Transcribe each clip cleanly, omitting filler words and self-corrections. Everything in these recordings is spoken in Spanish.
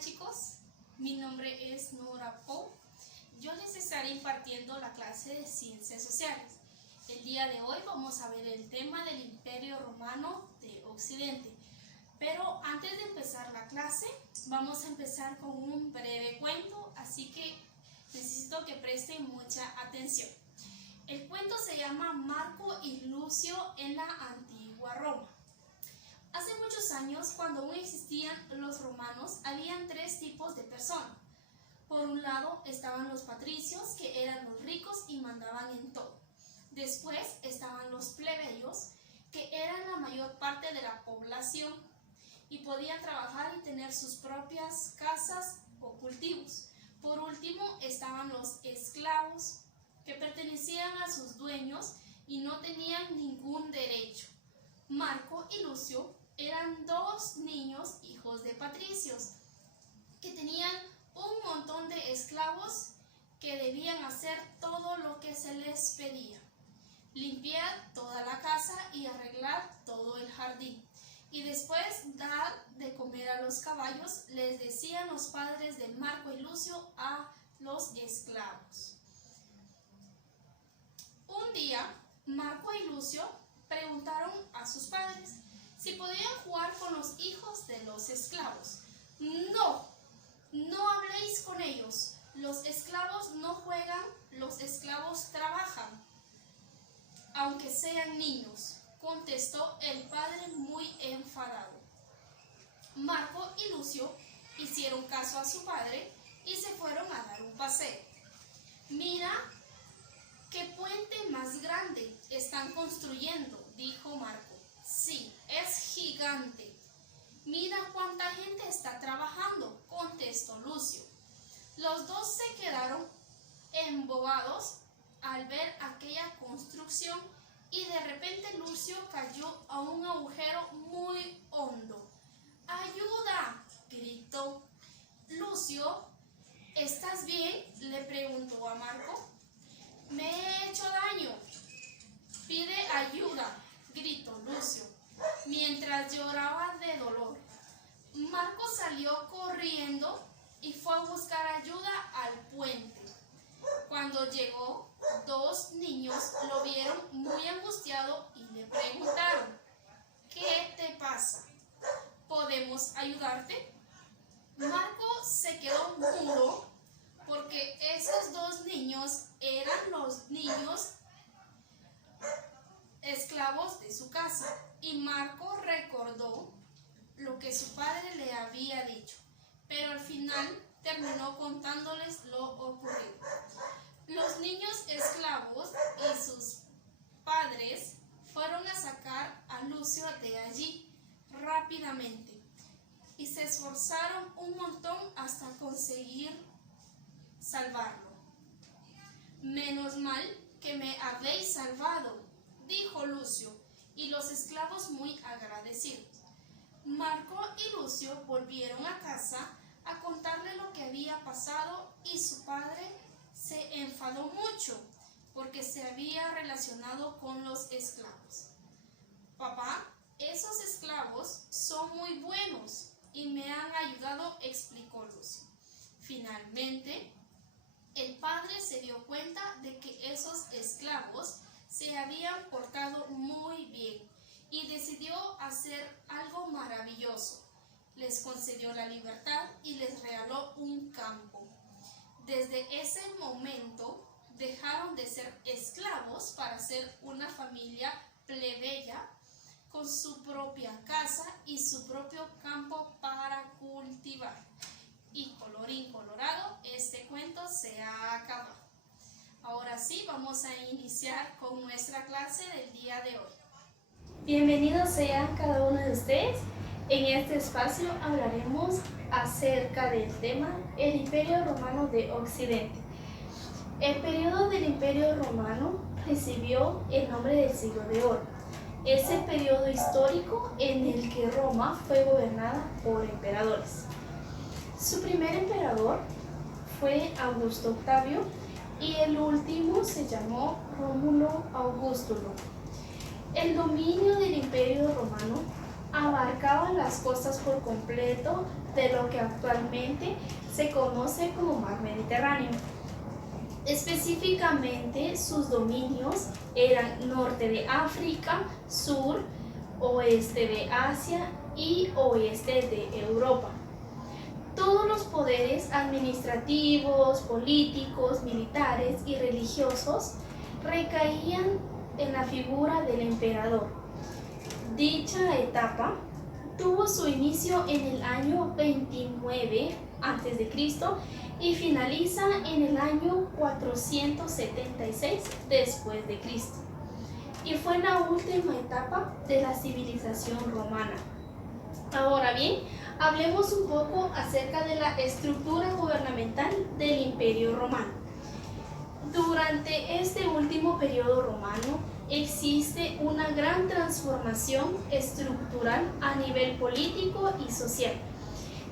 chicos, mi nombre es Nora Pou. Yo les estaré impartiendo la clase de Ciencias Sociales. El día de hoy vamos a ver el tema del Imperio Romano de Occidente. Pero antes de empezar la clase, vamos a empezar con un breve cuento, así que necesito que presten mucha atención. El cuento se llama Marco y Lucio en la antigua Roma. Hace muchos años, cuando aún existían los romanos, habían tres tipos de personas. Por un lado estaban los patricios, que eran los ricos y mandaban en todo. Después estaban los plebeyos, que eran la mayor parte de la población y podían trabajar y tener sus propias casas o cultivos. Por último estaban los esclavos, que pertenecían a sus dueños y no tenían ningún derecho. Marco y Lucio eran dos niños hijos de patricios que tenían un montón de esclavos que debían hacer todo lo que se les pedía: limpiar toda la casa y arreglar todo el jardín. Y después dar de comer a los caballos, les decían los padres de Marco y Lucio a los esclavos. Un día, Marco y Lucio preguntaron a sus padres si podían jugar con los hijos de los esclavos. No habléis con ellos. Los esclavos no juegan, los esclavos trabajan, aunque sean niños, contestó el padre muy enfadado. Marco y Lucio hicieron caso a su padre y se fueron a dar un paseo. Mira qué puente más grande están construyendo, dijo Marco. Sí, es gigante. Mira cuánta gente está trabajando, contestó Lucio. Los dos se quedaron embobados al ver aquella construcción y de repente Lucio cayó a un agujero muy hondo. ¡Ayuda!, gritó. Lucio, ¿estás bien?, le preguntó a Marco. Me he hecho daño. Pide ayuda, gritó Lucio, mientras lloraba de dolor. Marco salió corriendo y fue a buscar ayuda al puente. Cuando llegó, dos niños lo vieron muy angustiado y le preguntaron: ¿qué te pasa? ¿Podemos ayudarte? Marco se quedó mudo porque esos dos niños eran los niños esclavos de su casa, y Marco recordó lo que su padre le había dicho, pero al final terminó contándoles lo ocurrido. Los niños esclavos y sus padres fueron a sacar a Lucio de allí rápidamente y se esforzaron un montón hasta conseguir salvarlo. Menos mal que me habéis salvado, dijo Lucio, y los esclavos muy agradecidos. Marco y Lucio volvieron a casa a contarle lo que había pasado y su padre se enfadó mucho porque se había relacionado con los esclavos. Papá, esos esclavos son muy buenos y me han ayudado, explicó Lucio. Finalmente, el padre se dio cuenta de que esos esclavos se habían portado muy bien y decidió hacer algo maravilloso. Les concedió la libertad y les regaló un campo. Desde ese momento dejaron de ser esclavos para ser una familia plebeya con su propia casa y su propio campo para cultivar. Y colorín colorado, este cuento se ha acabado. Ahora sí, vamos a iniciar con nuestra clase del día de hoy. Bienvenidos sean cada uno de ustedes. En este espacio hablaremos acerca del tema el Imperio Romano de Occidente. El periodo del Imperio Romano recibió el nombre del Siglo de Oro. Es el periodo histórico en el que Roma fue gobernada por emperadores. Su primer emperador fue Augusto Octavio y el último se llamó Rómulo Augustulo. El dominio del Imperio Romano abarcaba las costas por completo de lo que actualmente se conoce como Mar Mediterráneo. Específicamente, sus dominios eran norte de África, sur, oeste de Asia y oeste de Europa. Todos los poderes administrativos, políticos, militares y religiosos recaían en la figura del emperador. Dicha etapa tuvo su inicio en el año 29 a.C. y finaliza en el año 476 después de Cristo. Y fue la última etapa de la civilización romana. Ahora bien, hablemos un poco acerca de la estructura gubernamental del Imperio Romano. Durante este último periodo romano existe una gran transformación estructural a nivel político y social.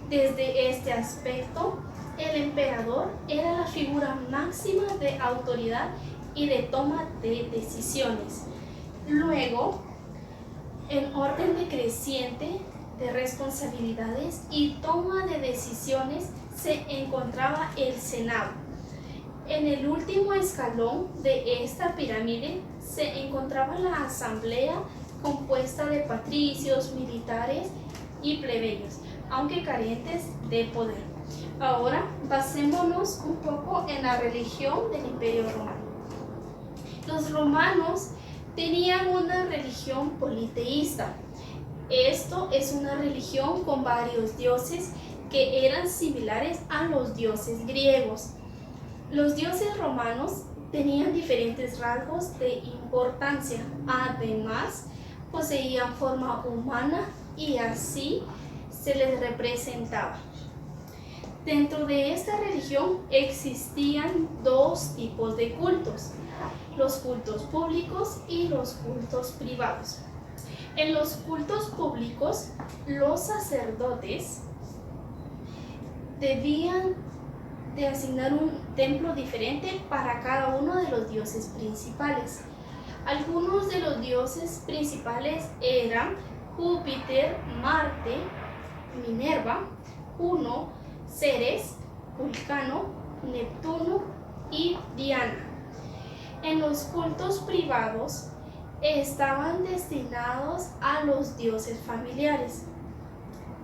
Desde este aspecto, el emperador era la figura máxima de autoridad y de toma de decisiones. Luego, en orden decreciente de responsabilidades y toma de decisiones, se encontraba el Senado. En el último escalón de esta pirámide se encontraba la asamblea compuesta de patricios, militares y plebeyos, aunque carentes de poder. Ahora basémonos un poco en la religión del Imperio Romano. Los romanos tenían una religión politeísta. Esto es una religión con varios dioses que eran similares a los dioses griegos. Los dioses romanos tenían diferentes rasgos de importancia. Además, poseían forma humana y así se les representaba. Dentro de esta religión existían dos tipos de cultos: los cultos públicos y los cultos privados. En los cultos públicos, los sacerdotes debían de asignar un templo diferente para cada uno de los dioses principales. Algunos de los dioses principales eran Júpiter, Marte, Minerva, Juno, Ceres, Vulcano, Neptuno y Diana. En los cultos privados estaban destinados a los dioses familiares.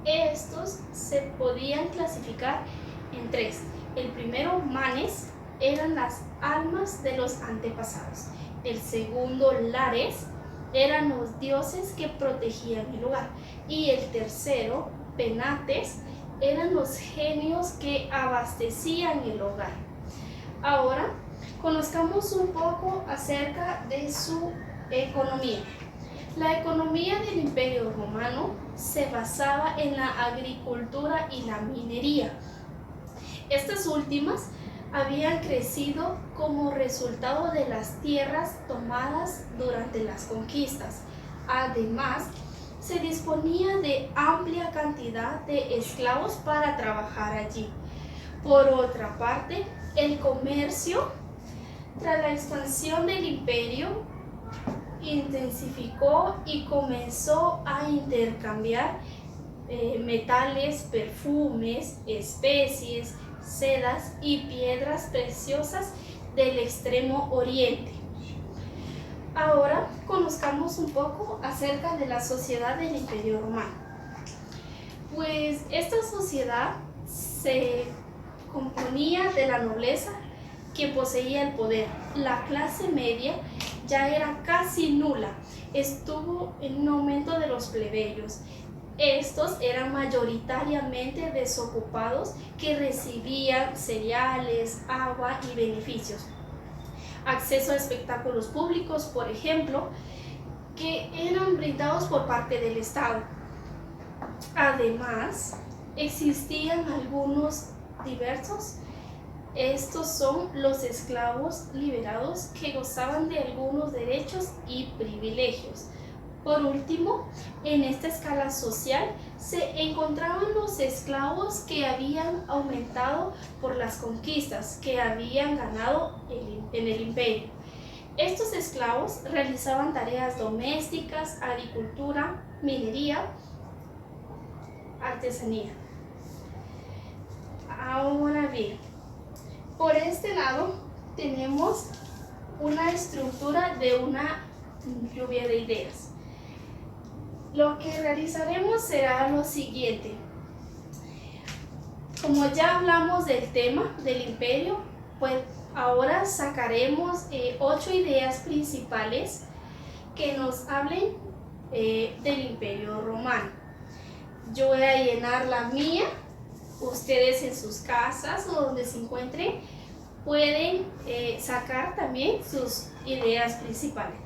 Estos se podían clasificar en tres. El primero, Manes, eran las almas de los antepasados. El segundo, Lares, eran los dioses que protegían el lugar. Y el tercero, Penates, eran los genios que abastecían el hogar. Ahora, conozcamos un poco acerca de su economía. La economía del Imperio Romano se basaba en la agricultura y la minería. Estas últimas habían crecido como resultado de las tierras tomadas durante las conquistas. Además, se disponía de amplia cantidad de esclavos para trabajar allí. Por otra parte, el comercio, tras la expansión del imperio, intensificó y comenzó a intercambiar metales, perfumes, especies, sedas y piedras preciosas del Extremo Oriente. Ahora conozcamos un poco acerca de la sociedad del Imperio Romano. Pues esta sociedad se componía de la nobleza que poseía el poder. La clase media ya era casi nula. Estuvo en un aumento de los plebeyos. Estos eran mayoritariamente desocupados que recibían cereales, agua y beneficios. Acceso a espectáculos públicos, por ejemplo, que eran brindados por parte del Estado. Además, existían algunos diversos. Estos son los esclavos liberados que gozaban de algunos derechos y privilegios. Por último, en esta escala social se encontraban los esclavos que habían aumentado por las conquistas que habían ganado en el imperio. Estos esclavos realizaban tareas domésticas, agricultura, minería, artesanía. Por este lado tenemos una estructura de una lluvia de ideas. Lo que realizaremos será lo siguiente. Como ya hablamos del tema del imperio, pues ahora sacaremos 8 ideas principales que nos hablen del imperio romano. Yo voy a llenar la mía. Ustedes en sus casas o donde se encuentren pueden sacar también sus ideas principales.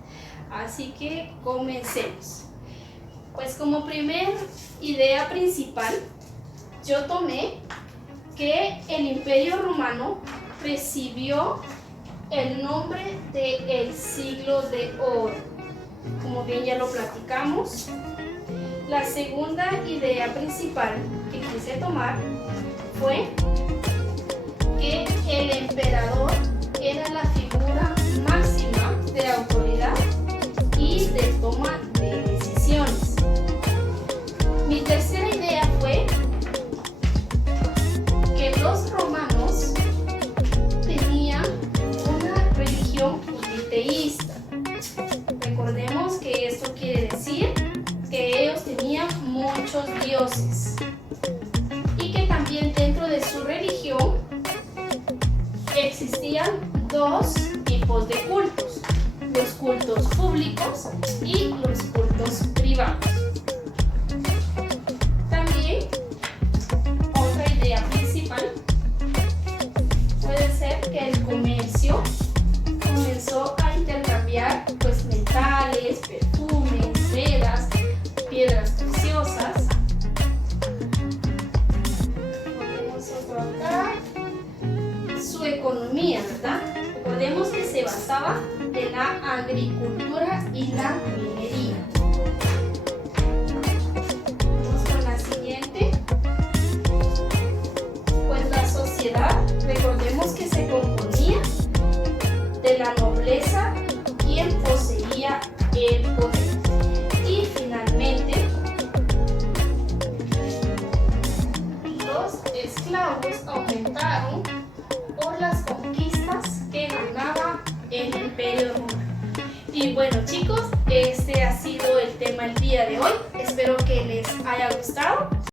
Así que comencemos. Pues como primer idea principal, yo tomé que el Imperio Romano recibió el nombre de el siglo de oro. Como bien ya lo platicamos. La segunda idea principal que quise tomar fue que el emperador era la figura máxima de autoridad y de toma de decisiones. Mi tercera idea fue que los romanos tenían una religión politeísta. Recordemos que esto quiere decir que ellos tenían muchos dioses y que también dentro de su religión existían 2 tipos de cultos: los cultos públicos y los cultos privados. También otra idea principal puede ser que el comercio comenzó a intercambiar pues metales, perfumes, sedas, piedras preciosas. Ponemos otro acá. Su economía, ¿verdad? Recordemos que se basaba en la agricultura y la minería. Vamos con la siguiente. Pues la sociedad, recordemos que se componía de la nobleza, quien poseía el poder. Y finalmente, los esclavos aumentaron